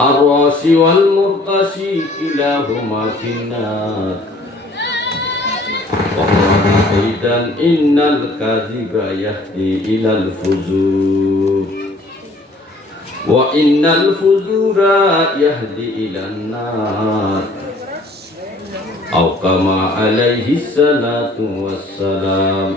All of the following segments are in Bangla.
الراشي والمرتشي كلاهما في النار. وقال أيضا إن الكذب يهدي إلى الفجور. وإن الفجور يهدي إلى النار. أو كما عليه الصلاة والسلام.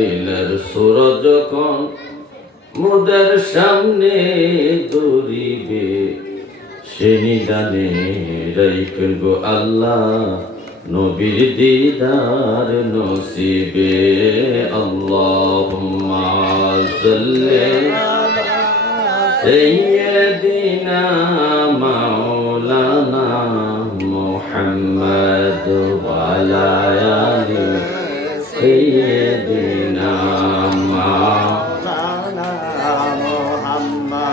দিনের সুরজ যখন মুদের সামনে দৌড়িবে। সে নিদানে রাইকেন গো আল্লাহ, নবীর দিদার নসিবে। আল্লাহুম্মা সাল্লি সাইয়্যিদিনা মাওলানা মুহাম্মদ ওয়া আলা আলি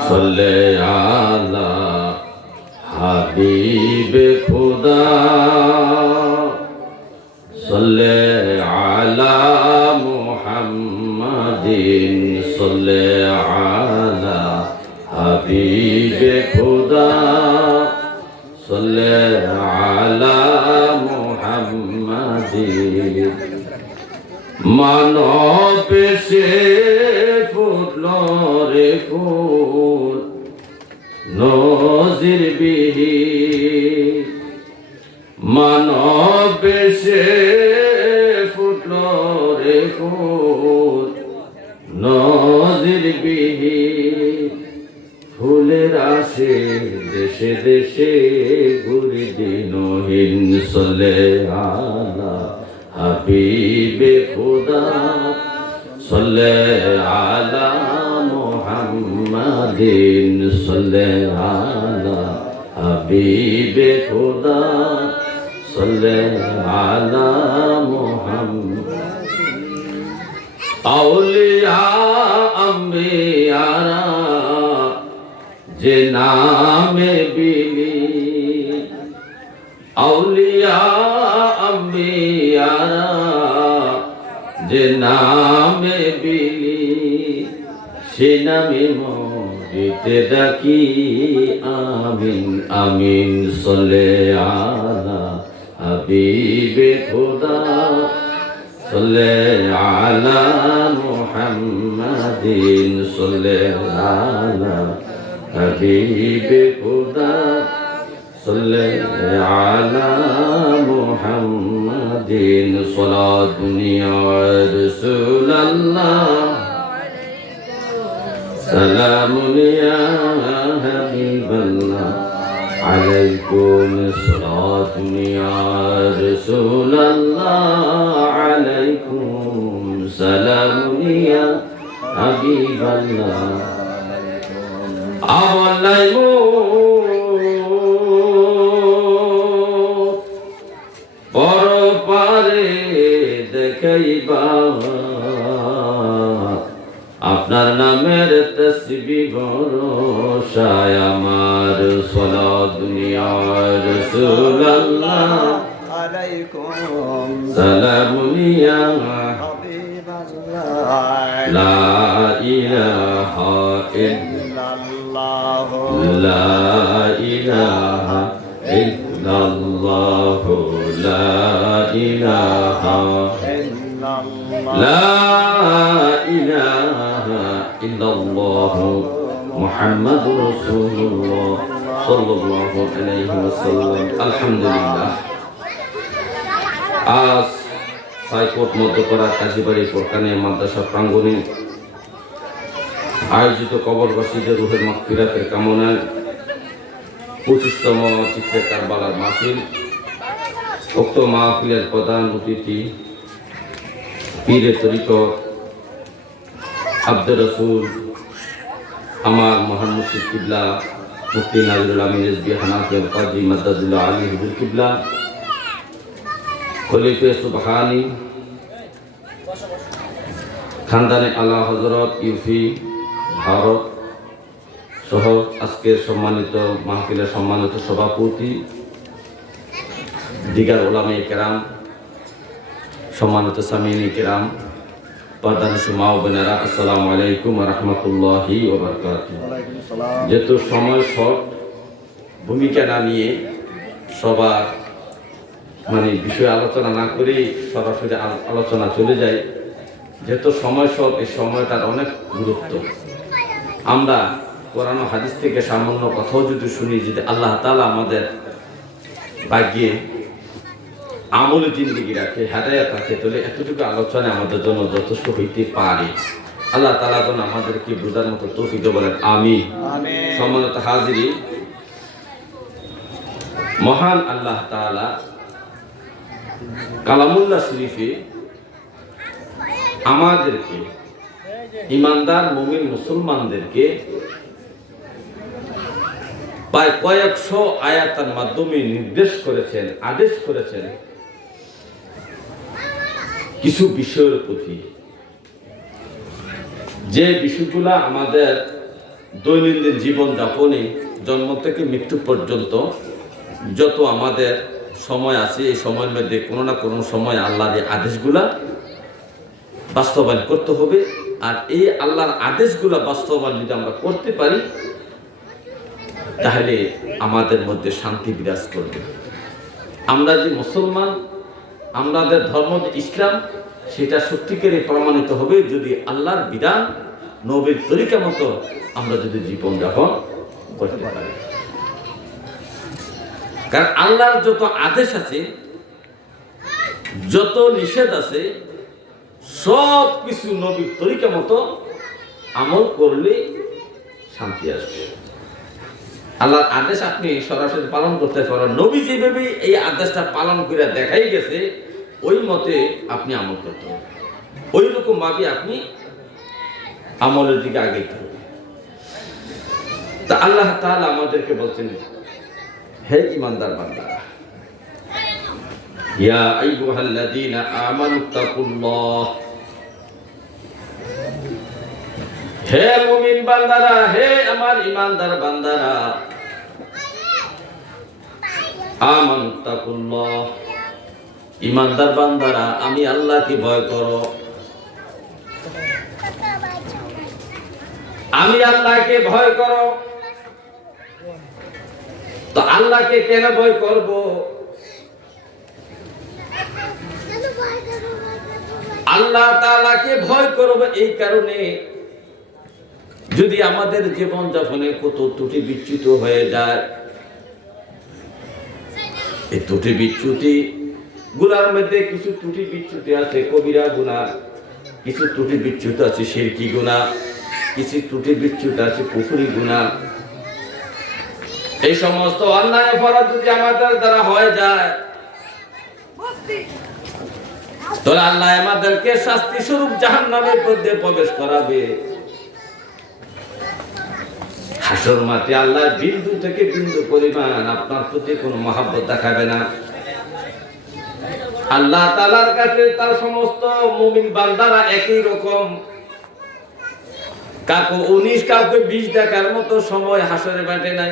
সলে আলা হাবিব খুদা সলে আলা মুহাম্মাদিন সলে আলা হাবিব খুদা সলে আলা মুহাম্মাদিন। মানব সে ফুটল রে ফুল নজির বিহি মানব সে ফুটল রে ফুল, নজির বিহি ফুলের আসে দেশে দেশে ঘুরি দিন হিনসলে আলা। হাবিবে খোদা, সলে আলা। محمد صلى على حبيب خدا صلى على محمد আউলিয়া আম্বিয়ারা যে নামে বিলি আউলিয়া আম্বিয়ারা যে নামে বিলি সে নামে মরিতে ডাকি, আমিন আমিন, সলে আলা হাবিবে খোদা। সলে আলা মুহাম্মাদিন, সলে আলা হাবিবে খোদা। সলে আলা মুহাম্মাদিন, সলা দুনিয়া রসুল আল্লাহ سلام يا حبيب الله عليكم صلاة يا رسول الله عليكم سلام يا حبيب الله أولايمو পরপারে দেখাইবা আপনার নামের তসবি ভরসায় আমার সলা দুনিয়ার সুলাল্লাহ আলাইকুম। সালামুনিয়া লা ইলাহা ইল্লাল্লাহ। লা ইলাহা ইল্লাল্লাহ। লা ইলাহা ইল্লাল্লাহ। إلا الله محمد رسول الله صلى الله عليه وسلم الحمد لله আজ সাইকোট মধ্যপাড়া কাজীবাড়ি ফোরকানে মাদ্রাসা প্রাঙ্গণে আয়োজিত কবরবাসীদের রুহের মাগফিরাতের কামনায় পঁচিশতম চিত্রে কারবালার মাহফিল উক্ত মাহফিলের প্রধান অতিথি পীরে তরিক আব্দুর রসুল, আমার মহান মুর্শিদ কিবলা, মুফতি নাজরুল আমিন এসবি হানাফিয়াল কাজী মাদ্দাদুল্লাহ আলী হুজুর কিবলা, খলিফে সুবহানি, খানদানে আলা হজরত ইউফি, ভারত সহ আজকের সম্মানিত মাহফিলের সম্মানিত সভাপতি, দিগার ওলামে কেরাম, সম্মানিত সামিনী কেরাম পর্দানিসু মা ও বোনেরা আসসালামু আলাইকুম রহমতুল্লাহি যেহেতু সময় শর্ট ভূমিকা না নিয়ে সবার মানে বিষয় আলোচনা না করেই সরাসরি আল- আলোচনা চলে যায় যেহেতু সময় শর্ট এই সময়টার অনেক গুরুত্ব। আমরা কোরআন হাদিস থেকে সামান্য কথাও যদি শুনি যদি আল্লাহ তাআলা আমাদের ভাগ্যে আমলে জিন্দিগি রাখে হেদায়াত রাখে। তাহলে এতটুকু আলোচনা আমাদের জন্য যথেষ্ট হইতে পারে। আল্লাহ তাআলা যেন আমাদেরকে বোঝার মতো তৌফিক বলেন আমি সম্মানিত হাজিরি মহান আল্লাহ তাআলা কালামুল্লাহ শরীফে আমাদেরকে ইমানদার মুমিন মুসলমানদেরকে প্রায় কয়েকশো আয়াতার মাধ্যমে নির্দেশ করেছেন আদেশ করেছেন কিছু বিষয়ের প্রতি। যে বিষয়গুলা আমাদের দৈনন্দিন জীবন যাপনে জন্ম থেকে মৃত্যু পর্যন্ত যত আমাদের সময় আছে, এই সময়ের মধ্যে কোনো না কোনো সময় আল্লাহর এই আদেশগুলা বাস্তবায়ন করতে হবে। আর এই আল্লাহর আদেশগুলা বাস্তবায়ন যদি আমরা করতে পারি, তাহলে আমাদের মধ্যে শান্তি বিরাজ করবে। আমরা যে মুসলমান আমাদের ধর্ম ইসলাম, সেটা সত্যিকারে প্রমাণিত হবে যদি আল্লাহর বিধান, নবীর তরিকা মতো আমরা যদি জীবন যাপন করতে পারি। কারণ আল্লাহর যত আদেশ আছে, যত নিষেধ আছে, সব কিছু নবীর তরিকা মতো আমল করলে শান্তি আসবে। আল্লাহর আদেশ আপনি সরাসরি পালন করতে পারেন। নবী যেভাবে এই আদেশটা পালন করে দেখাই গেছে ওই মতে আপনি আমল করতে হবে। ওই রকম ভাবে আপনি আমলের দিকে আগাইতে হবে। তা আল্লাহ তাআলা আমাদেরকে বলছেন, হে ইমানদার তাকুল্লাহ। হে মুমিন বান্দারা, হে আমার ইমানদার বান্দারা, আমানু ইমানদার বান্দারা, আমি আল্লাহকে ভয় করো। আমি আল্লাহকে ভয় করো। তো আল্লাহকে কেন ভয় করব? আল্লাহ তাআলাকে ভয় করব এই কারণে। যদি আমাদের জীবন যাপনে কত ত্রুটি বিচ্যুত হয়ে যায়, এই ত্রুটি বিচ্যুতি গুলার মধ্যে কিছু ত্রুটি বিচ্যুতি আছে, কবিরা গুণা। কিছু ত্রুটি বিচ্যুত আছে, শিরকি গুণা। কিছু ত্রুটি বিচ্যুত আছে পুকুরি গুণা। এই সমস্ত অন্যায় অপরাধ যদি আমাদের দ্বারা হয়ে যায়, তাহলে আল্লাহ আমাদেরকে শাস্তি স্বরূপ জাহান নামের মধ্যে প্রবেশ করাবে। হাসর মাঠে আল্লাহ বিন্দু থেকে বিন্দু পরিমাণ আপনার প্রতি কোনো মহাব্বত দেখাবে না। আল্লাহ তালার কাছে তার সমস্ত মুমিন বান্দারা একই রকম। কাউকে উনিশ, কাউকে বিশ দেখার মতো সময় হাসরে মাঠে নাই।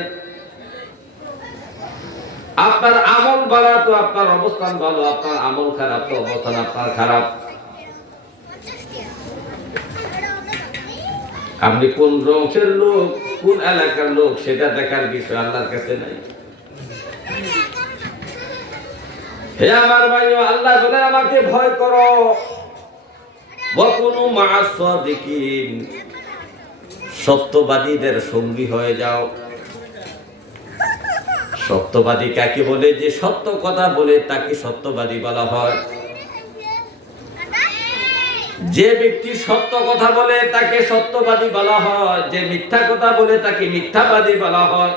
আপনার আমল ভালো তো আপনার অবস্থান ভালো, আপনার আমল খারাপ তো অবস্থান আপনার খারাপ। আপনি কোন বংশের লোক, কোন এলাকার লোক, সেটা দেখার বিষয় আল্লাহর কাছে নাই। হে আমার ভাই আল্লাহ বলে আমাকে ভয় করো। বকুনু মাস দেখিন সত্যবাদীদের সঙ্গী হয়ে যাও। সত্যবাদী কাকে বলে? যে সত্য কথা বলে তাকে সত্যবাদী বলা হয়। যে ব্যক্তি সত্য কথা বলে তাকে সত্যবাদী বলা হয়। যে মিথ্যা কথা বলে তাকে মিথ্যাবাদী বলা হয়।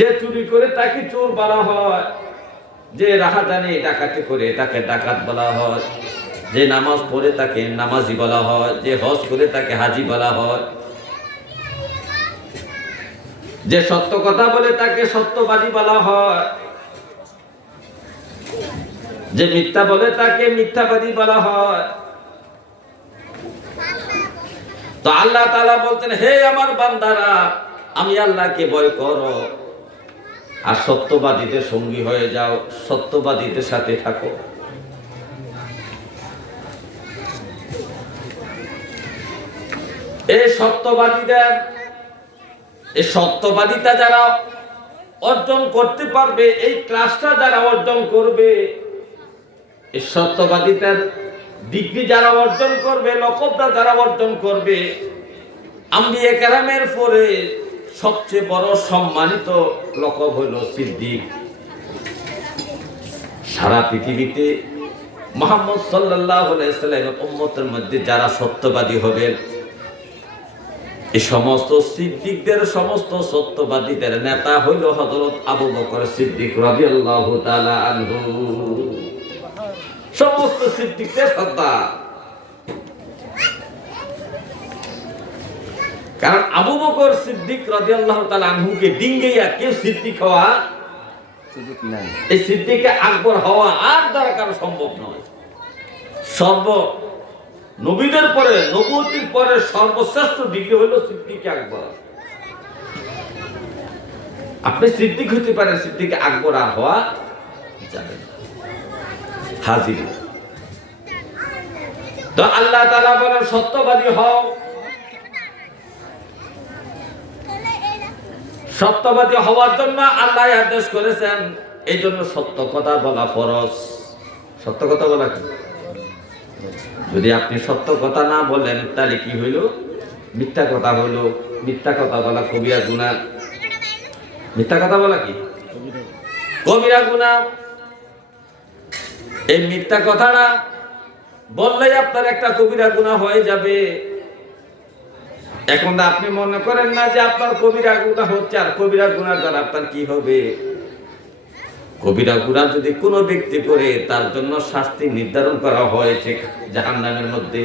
যে চুরি করে তাকে চোর বলা হয়। যে রাহাজানি ডাকাতি করে তাকে ডাকাত বলা হয়। যে নামাজ পড়ে তাকে নামাজি বলা হয়। যে হজ করে তাকে হাজি বলা হয়। যে সত্য কথা বলে তাকে সত্যবাদী বলা হয়। যে মিথ্যা বলে তাকে মিথ্যাবাদী বলা হয়। তো আল্লাহ তাআলা বলতেন হে আমার বান্দারা, আমি আল্লাহকে ভয় করো। আর সত্যবাদীদের সঙ্গী হয়ে যাও, সত্যবাদীদের সাথে থাকো। এই সত্যবাদীদের এই সত্যবাদিতা যারা অর্জন করতে পারবে, এই ক্লাসটা যারা অর্জন করবে এই সত্যবাদিতার ডিগ্রি যারা অর্জন করবে লকবটা যারা অর্জন করবে, আম্বিয়ে কেরামের পরে সবচেয়ে বড় সম্মানিত লকব হইল সিদ্দিক। সারা পৃথিবীতে মোহাম্মদ সাল্লাহ সাল্লামের উম্মতের মধ্যে যারা সত্যবাদী হবেন এই সমস্ত সিদ্দিকদের সমস্ত সত্যবাদীদের নেতা হইল হজরত আবু বকর সিদ্দিক রবি সমস্ত সিদ্দিকদের সত্তা কারণ আবু বকর সিদ্দিক রাদিয়াল্লাহু তাআলা আনহুকে ডিঙ্গাইয়া কেউ সিদ্দিক হওয়া এই সিদ্দিকে আকবর হওয়া আর দ্বারা কারও সম্ভব নয়। সর্ব নবীদের পরে নবতির পরে সর্বশ্রেষ্ঠ ডিগ্রি হলো সিদ্দিকে আকবর। আপনি সিদ্দিক হতে পারেন সিদ্দিকে আকবর আর হওয়া যাবে হাজির। তো আল্লাহ তালা বলেন সত্যবাদী হও। সত্যবাদী হওয়ার জন্য আল্লাহ আদেশ করেছেন, এই জন্য সত্য কথা বলা ফরজ। সত্য কথা বলা কি? যদি আপনি সত্য কথা না বলেন, তাহলে কি হইল? মিথ্যা কথা হইল। মিথ্যা কথা বলা কবিরা গুণা। মিথ্যা কথা বলা কি? কবিরা গুণা। এই মিথ্যা কথাটা বললেই আপনার একটা কবিরা গুণা হয়ে যাবে। এখন আপনি মনে করেন না যে আপনার কবিরা গুণা হচ্ছে আর কবিরা গুণার দ্বারা আপনার কি হবে? কবিরা গুণা যদি কোনো ব্যক্তি করে, তার জন্য শাস্তি নির্ধারণ করা হয়েছে জাহান্নামের মধ্যে।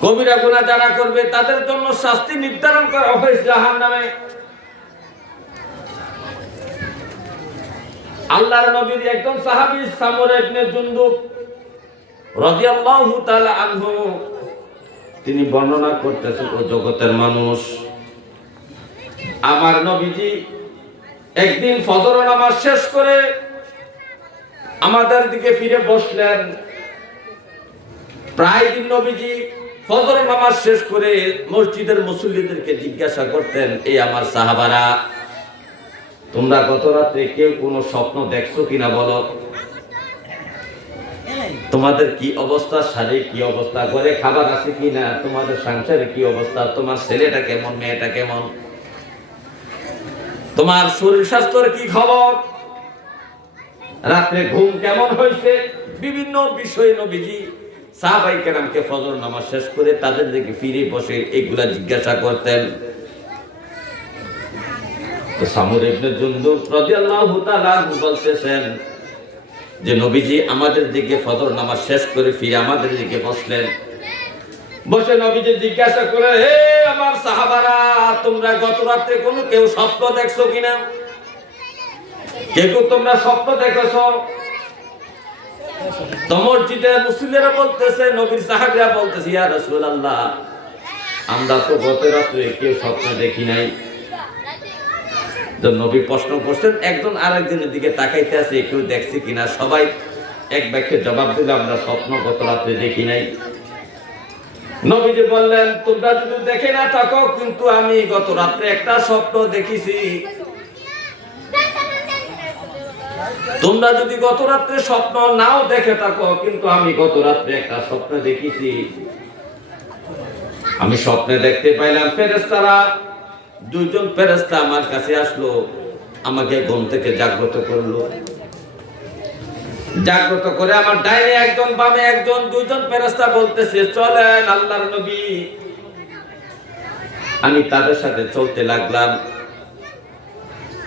কবিরা গুণা যারা করবে, তাদের জন্য শাস্তি নির্ধারণ করা হয়েছে জাহান্নামে। আল্লাহর নবীর একজন সাহাবী সামর জুনদুব রাদিয়াল্লাহু তাআলা আনহু। তিনি বর্ণনা করতেছেন, ও জগতের মানুষ, আমার নবীজি একদিন ফজর নামাজ শেষ করে আমাদের দিকে ফিরে বসলেন। প্রায় দিন নবীজি ফজর নামাজ শেষ করে মসজিদের মুসল্লিদেরকে জিজ্ঞাসা করতেন, এই আমার সাহাবারা, তোমরা গত রাতে কেউ কোনো স্বপ্ন দেখছ কিনা বলো? তোমাদের কি অবস্থা শারীরিক কি অবস্থা, ঘরে খাবার আছে কি না, তোমাদের সংসারে কি অবস্থা, তোমার ছেলেটা কেমন, মেয়েটা কেমন? তোমার শরীর স্বাস্থ্যের কি খবর? রাত্রে ঘুম কেমন হয়েছে? বিভিন্ন বিষয়ে নবীজি সাহাবাই কেরামকে ফজর নামাজ শেষ করে তাদের দিকে ফিরে বসে এগুলা জিজ্ঞাসা করতেন। তো সামুর ইবনে জুনদুব রাদিয়াল্লাহু বলতেছেন যে নবীজি আমাদের দিকে ফজর নামাজ শেষ করে ফিরে আমাদের দিকে বসলেন। বসে নবীজি জিজ্ঞাসা করে হে আমার সাহাবারা, তোমরা গত রাত্রে কোনো কেউ স্বপ্ন দেখছ কিনা? কেউ তোমরা স্বপ্ন দেখেছ? তো মসজিদের মুসলিমেরা বলতেছে, নবীর সাহাবিরা বলতেছে, ইয়া রাসূলুল্লাহ, আমরা তো গত রাত্রে কেউ স্বপ্ন দেখি নাই। নবী প্রশ্ন করছেন, একজন আরেকজনের দিকে তাকাইতে আছে, কেউ দেখছে কিনা? সবাই এক বাক্যে জবাব দিলে আমরা স্বপ্ন গত রাত্রে দেখি নাই। নবীজি বললেন, তোমরা যদি দেখে না থাকো, কিন্তু আমি গত রাত্রে একটা স্বপ্ন দেখেছি। তোমরা যদি গত রাত্রে স্বপ্ন নাও দেখে থাকো, কিন্তু আমি গত রাত্রে একটা স্বপ্ন দেখেছি। আমি স্বপ্নে দেখতে পাইলাম ফেরেস্তারা দুইজন ফেরেস্তা আমার কাছে আসলো, আমাকে ঘুম থেকে জাগ্রত করল। জাগ্রত করে আমার ডাইনে একজন, বামে একজন, দুইজন ফেরেস্তা বলতেছে, চলেন আল্লাহর নবী। আমি তাদের সাথে চলতে লাগলাম।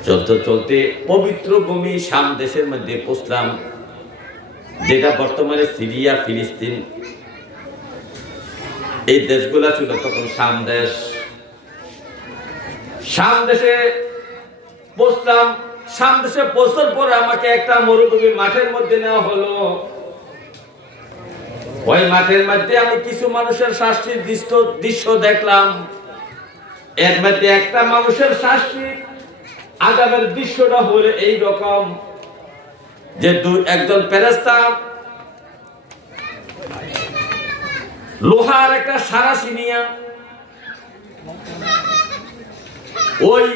চলতে চলতে পবিত্র ভূমি শাম দেশের মধ্যে পৌঁছলাম, যেটা বর্তমানে সিরিয়া, ফিলিস্তিন। এই দেশগুলা ছিল তখন শাম দেশ। শাম দেশে পৌঁছলাম শাম পৌঁছার পরে আমাকে একটা মরুভূমি মাঠের মধ্যে নেওয়া হলো। ওই মাঠের মধ্যে আমি কিছু মানুষের শাস্তির দৃশ্য দৃশ্য দেখলাম। এর মধ্যে একটা মানুষের শাস্তি আগামের দৃশ্যটা হলো এই রকম যে দু একজন ফেরেস্তা লোহার একটা সারাশি নিয়া ওই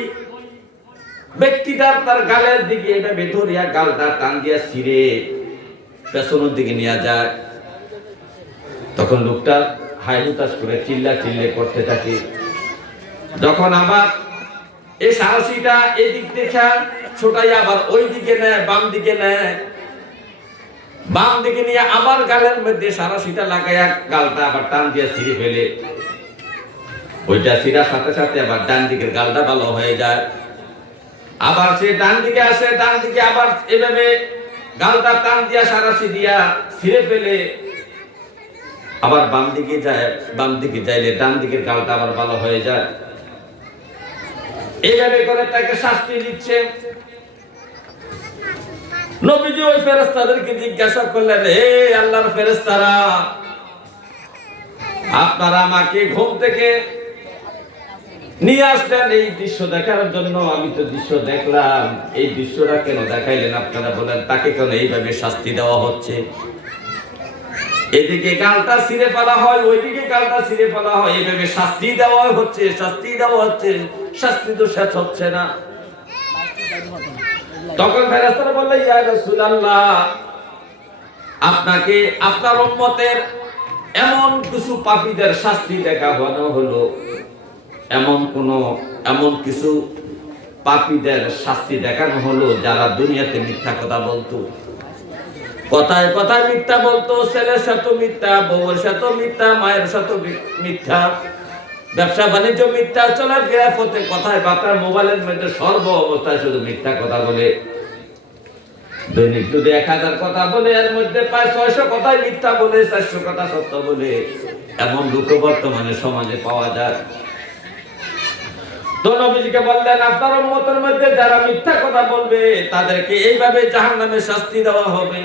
ব্যক্তিটার তার গালের দিকে এটা ভেতরিয়া গালটা টান দিয়া ছিঁড়ে পেছনের দিকে নিয়ে যায়। তখন লোকটা হাই হুতাশ করে চিল্লা চিল্লে করতে থাকে। যখন আবার এই সাহসীটা এদিক দেখা ছোটাই আবার ওই দিকে নেয়, বাম দিকে নেয়। বাম দিকে নিয়ে আবার গালের মধ্যে সারাশিটা লাগাইয়া গালটা আবার টান দিয়ে ছিঁড়ে ফেলে। ওইটা ছিঁড়ার সাথে সাথে আবার ডান দিকের গালটা ভালো হয়ে যায়। আবার সে ডান দিকে আসে, ডান দিকে আবার এভাবে গালটা টান দিয়া, সারাশি দিয়া ছিঁড়ে ফেলে। আবার বাম দিকে যায়, বাম দিকে যাইলে ডান দিকের গালটা আবার ভালো হয়ে যায়। এইভাবে করে তাকে শাস্তি দিচ্ছে। নবীজি ওই ফেরেস্তাদেরকে জিজ্ঞাসা করলেন হে আল্লাহর ফেরেস্তারা আপনারা আমাকে ঘুম থেকে নিয়ে আসলেন এই দৃশ্য দেখার জন্য। আমি তো দৃশ্য দেখলাম। এই দৃশ্যটা কেন দেখাইলেন আপনারা বলেন? তাকে কেন এইভাবে শাস্তি দেওয়া হচ্ছে? এদিকে গালটা ছিঁড়ে ফেলা হয়, ওইদিকে গালটা ছিঁড়ে ফেলা হয়। এইভাবে শাস্তি দেওয়া হচ্ছে, শাস্তি দেওয়া হচ্ছে। শাস্তি তো শেষ হচ্ছে না। তখন ফেরেস্তারা বললে, ইয়া আপনাকে, আপনার উম্মতের এমন কিছু পাপীদের শাস্তি দেখানো হলো। এমন কোন, এমন কিছু পাপীদের শাস্তি দেখানো হলো যারা দুনিয়াতে মিথ্যা কথা বলতো? কথায় কথায় মিথ্যা বলতো ছেলের সাথে মিথ্যা বউয়ের সাথে মিথ্যা, মায়ের সাথে মিথ্যা, ব্যবসা বাণিজ্য মিথ্যা, চলার পথে কথায় বার্তা মোবাইলের মধ্যে সর্ব অবস্থায় শুধু মিথ্যা কথা বলে। দৈনিক যদি এক হাজার কথা বলে, এর মধ্যে প্রায় ছয়শো কথাই মিথ্যা বলে, চারশো কথা সত্য বলে। এমন লোক বর্তমানে সমাজে পাওয়া যায়। তো নবীজিকে বললেন, আপনার উম্মতের মধ্যে যারা মিথ্যা কথা বলবে, তাদেরকে এইভাবে জাহান্নামে শাস্তি দেওয়া হবে।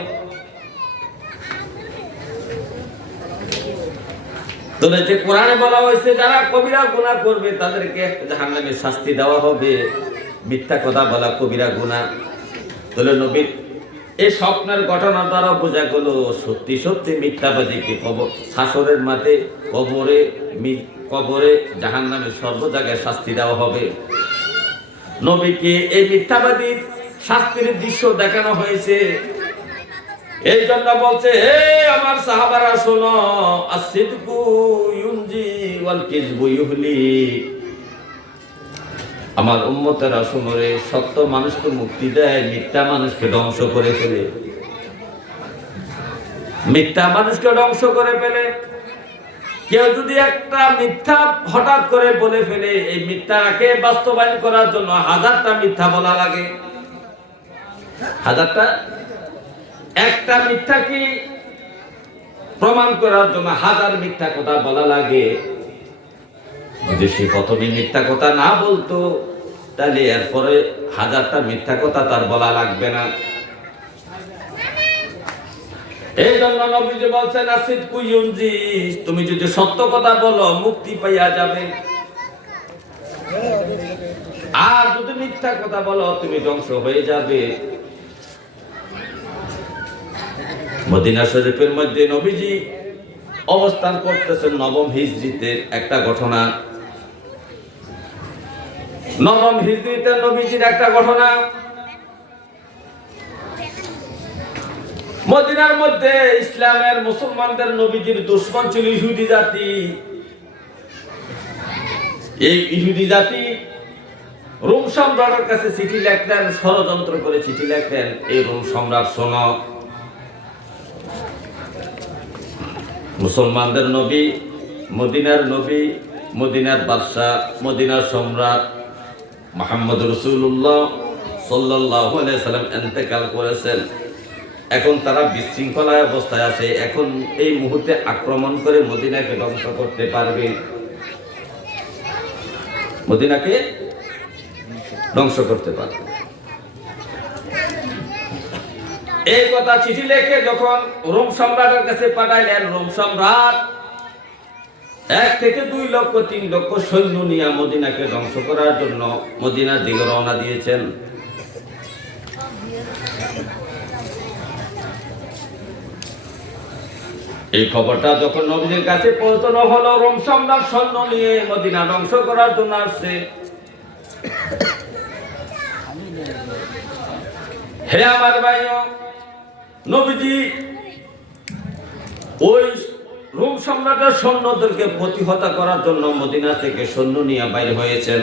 তোরে যে কোরআনে বলা হয়েছে, যারা কবিরা গুনাহ করবে, তাদেরকে জাহান্নামে শাস্তি দেওয়া হবে। মিথ্যা কথা বলা কবিরা গুনাহ। তোলে নবীর এই স্বপ্নের ঘটনা দ্বারা বোঝা গেল, সত্যি সত্যি মিথ্যাবাদীকে কবর শাসনের মাঠে কবরে কবরে জাহান নামে সর্ব জায়গায় শাস্তি দেওয়া হবে। নবীকে এই মিথ্যাবাদীর শাস্তির দৃশ্য দেখানো হয়েছে। এই জন্য বলছে, হে আমার সাহাবারা, শোনো আসিদকু ইউনজি ওয়াল কিজবু ইউহলিক আমার উম্মতেরা শুনরে সত্য মানুষকে মুক্তি দেয়, মিথ্যা মানুষকে ধ্বংস করে ফেলে। মিথ্যা মানুষকে ধ্বংস করে ফেলে। কেউ যদি একটা মিথ্যা হঠাৎ করে বলে ফেলে, এই মিথ্যাকে বাস্তবায়ন করার জন্য হাজারটা মিথ্যা বলা লাগে। হাজারটা? একটা মিথ্যা কি প্রমাণ করার জন্য হাজার মিথ্যা কথা বলা লাগে? যদি সে প্রথমে মিথ্যা কথা না বলতো, তাহলে এরপরে হাজারটা মিথ্যা কথা তার বলা লাগবে না। এই জন্য নবীজি বলছেন, আসিদ কুইউনজি তুমি যদি সত্য কথা বলো, মুক্তি পাইয়া যাবে। আর যদি মিথ্যা কথা বলো, তুমি ধ্বংস হয়ে যাবে। মদিনা শরীফের মধ্যে নবীজি অবস্থান করতেছেন নবম হিজরিতে একটা ঘটনা। নবম হিজরিতে নবীজির একটা ঘটনা। মদিনার মধ্যে ইসলামের মুসলমানদের নবীজির দুশ্মন ছিল ইহুদি জাতি। এই ইহুদি জাতি রোম সম্রাটের কাছে চিঠি লেখলেন ষড়যন্ত্র করে চিঠি লেখলেন এই রোম সম্রাট, শোন। মুসলমানদের নবী, মদিনার নবী, মদিনার বাদশাহ, মদিনার সম্রাট মোহাম্মদ রসুল্লাহ সাল্লাহ সাল্লাম এন্তেকাল করেছেন। এখন তারা বিশৃঙ্খলায় অবস্থায় আছে। এখন এই মুহূর্তে আক্রমণ করে মদিনাকে ধ্বংস করতে পারবে। মদিনাকে ধ্বংস করতে পারবে। এই কথা চিঠি লেখে যখন রোম সম্রাটের কাছে পাঠাইলেন, রোম সম্রাট এক থেকে দুই লক্ষ, তিন লক্ষ সৈন্য নিয়ে মদিনাকে ধ্বংস করার জন্য মদিনার দিকে রওনা দিয়েছেন। এই খবরটা যখন নবীদের কাছে পৌঁছানো হলো, রোম সম্রাট সৈন্য নিয়ে মদিনা ধ্বংস করার জন্য আসছে। হে আমার ভাইও, নবীজি ওই রোম সম্রাটের সৈন্যদেরকে প্রতিহতা করার জন্য মদিনা থেকে সৈন্য নিয়ে বাইর হয়েছেন।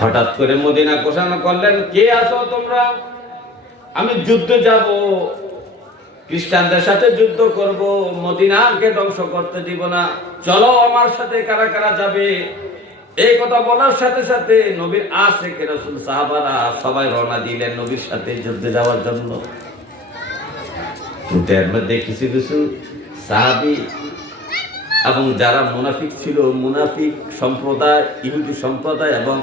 হঠাৎ করে মদিনা ঘোষণা করলেন, কে আছো তোমরা? আমি যুদ্ধে যাব, খ্রিস্টানদের সাথে যুদ্ধ করব, মদিনাকে ধ্বংস করতে দিব না। চলো আমার সাথে কারা কারা যাবে? এই কথা বলার সাথে সাথে নবীর আসে কেরসুল সাহাবারা সবাই রওনা দিলেন নবীর সাথে যুদ্ধে যাওয়ার জন্য। মধ্যে কিছু কিছু সাহাবি এবং যারা মুনাফিক ছিল, মুনাফিক সম্প্রদায়, ইহুদি সম্প্রদায় এবং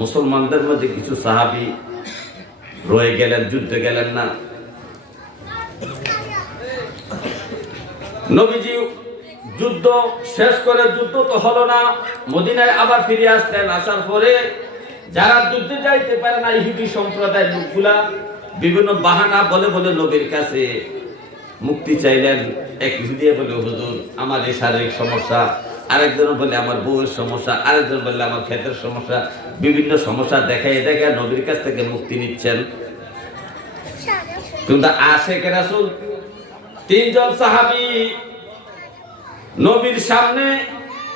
মুসলমানদের মধ্যে কিছু সাহাবি রয়ে গেলেন, যুদ্ধে গেলেন না। নবীজি যুদ্ধ শেষ করে, যুদ্ধ তো হলো না, মদিনায় আবার ফিরে আসলেন। আসার পরে যারা যুদ্ধে যাইতে পারে না, ইহুদি সম্প্রদায়ের লোকগুলা বিভিন্ন বাহানা বলে বলে নবীর কাছে মুক্তি চাইলেন। এক ইহুদিয়ে বলে, হুজুর, আমার এই শারীরিক সমস্যা আরেকজন বলে, আমার বউয়ের সমস্যা। আরেকজন বললে, আমার ক্ষেতের সমস্যা। বিভিন্ন সমস্যা দেখাই দেখা নবীর কাছ থেকে মুক্তি নিচ্ছেন। কিন্তু আশেখ রাসুল? তিনজন সাহাবি নবীর সামনে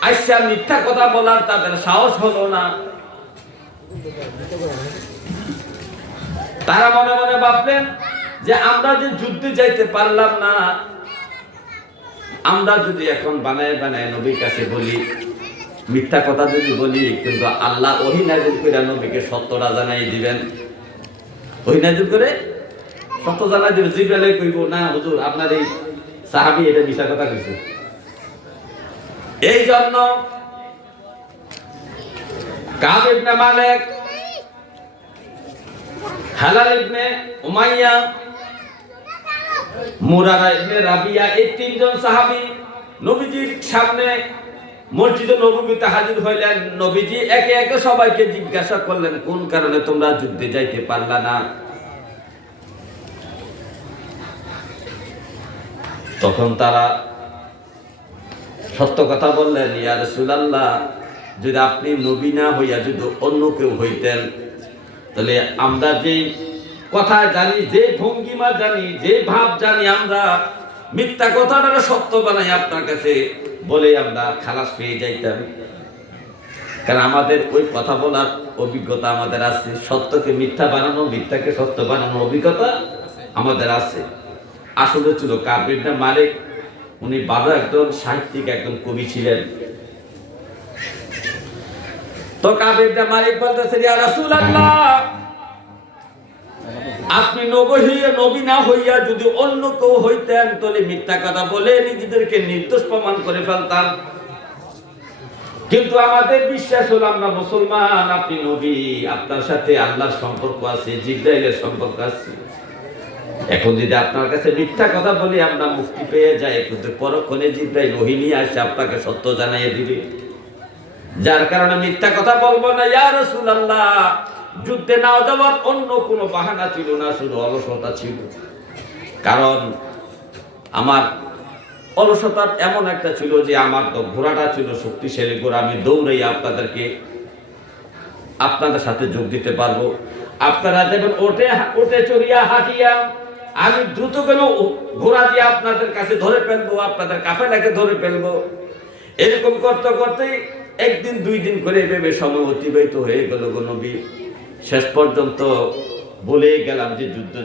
আইসা মিথ্যা কথা বলার তাদের সাহস হলো না। তারা মনে মনে ভাবলেন যে আমরা যে যুদ্ধে যাইতে পারলাম না আমরা যদি এখন বানায় বানায় নবীর কাছে বলি, মিথ্যা কথা যদি বলি, কিন্তু আল্লাহ ওহি নাজিল করে নবীকে সত্যটা জানাই দিবেন। ওহি নাজিল করে সত্য জানাই দিবে জিব্রাইলে কইব, না হুজুর, আপনার এই সাহাবী এটা মিশা কথা কইছে। এই জন্য Kab ibn Malik, Hilal ibn Umayya Murara ibn Rabia, এই তিনজন নবীজির সামনে মসজিদে হইলেন। নবীজি একে একে সবাইকে জিজ্ঞাসা করলেন, কোন কারণে তোমরা যুদ্ধে যাইতে পারলা না? তখন তারা সত্য কথা বললেন যদি আপনি নবী না হইয়া যদি অন্য কেউ হইতেন, তাহলে আমরা যে কথা জানি, যে ভঙ্গিমা জানি, যে ভাব জানি আমরা, মিথ্যা কথাটা সত্য বানাই আপনার কাছে, বলে আমরা খালাস পেয়ে যাইতাম। কারণ আমাদের ওই কথা বলার অভিজ্ঞতা আমাদের আছে। সত্যকে মিথ্যা বানানো, মিথ্যাকে সত্য বানানো অভিজ্ঞতা আমাদের আছে। আসলে ছিল কাবিরটা মালিক, উনি ভালো একজন সাহিত্যিক, একজন কবি ছিলেন। তো কাবিরটা মালিক বলতেছে রাসূলুল্লাহ! আপনি নবী নবী না হইয়া যদি অন্য কেউ হইতেন, তাহলে মিথ্যা কথা বলে নিজেদেরকে নির্দোষ প্রমাণ করে ফেলতাম। কিন্তু আমাদের বিশ্বাস হলো, আমরা মুসলমান, আপনি নবী, আপনার সাথে আল্লাহর সম্পর্ক আছে, জিব্রাইলের সম্পর্ক আছে। এখন যদি আপনার কাছে মিথ্যা কথা বলি, আমরা মুক্তি পেয়ে যাই কিন্তু পরক্ষণে জিব্রাইল ওহি নিয়ে আসছে আপনাকে সত্য জানাইয়ে দিবে। যার কারণে মিথ্যা কথা বলব না, ইয়া রাসূলুল্লাহ। যুদ্ধে না যাওয়ার অন্য কোনো বাহানা ছিল না, শুধু অলসতা ছিল। কারণ আমার অলসতার এমন একটা ছিল যে আমার তো ঘোড়াটা ছিল শক্তিশালী ঘোড়া, আমি দৌড়াই আপনাদেরকে আপনাদের সাথে যোগ দিতে পারব। আপনারা দেখবেন ওটে ওটে চড়িয়া, হাঁটিয়া, আমি দ্রুত কেন ঘোড়া দিয়ে আপনাদের কাছে ধরে ফেলব, আপনাদের কাফেলাকে ধরে ফেলব। এরকম করতে করতে একদিন, দুই দিন করে ভেবে সময় অতিবাহিত হয়ে গেল গো নবী। শেষ পর্যন্ত বলে গেলাম যে যুদ্ধ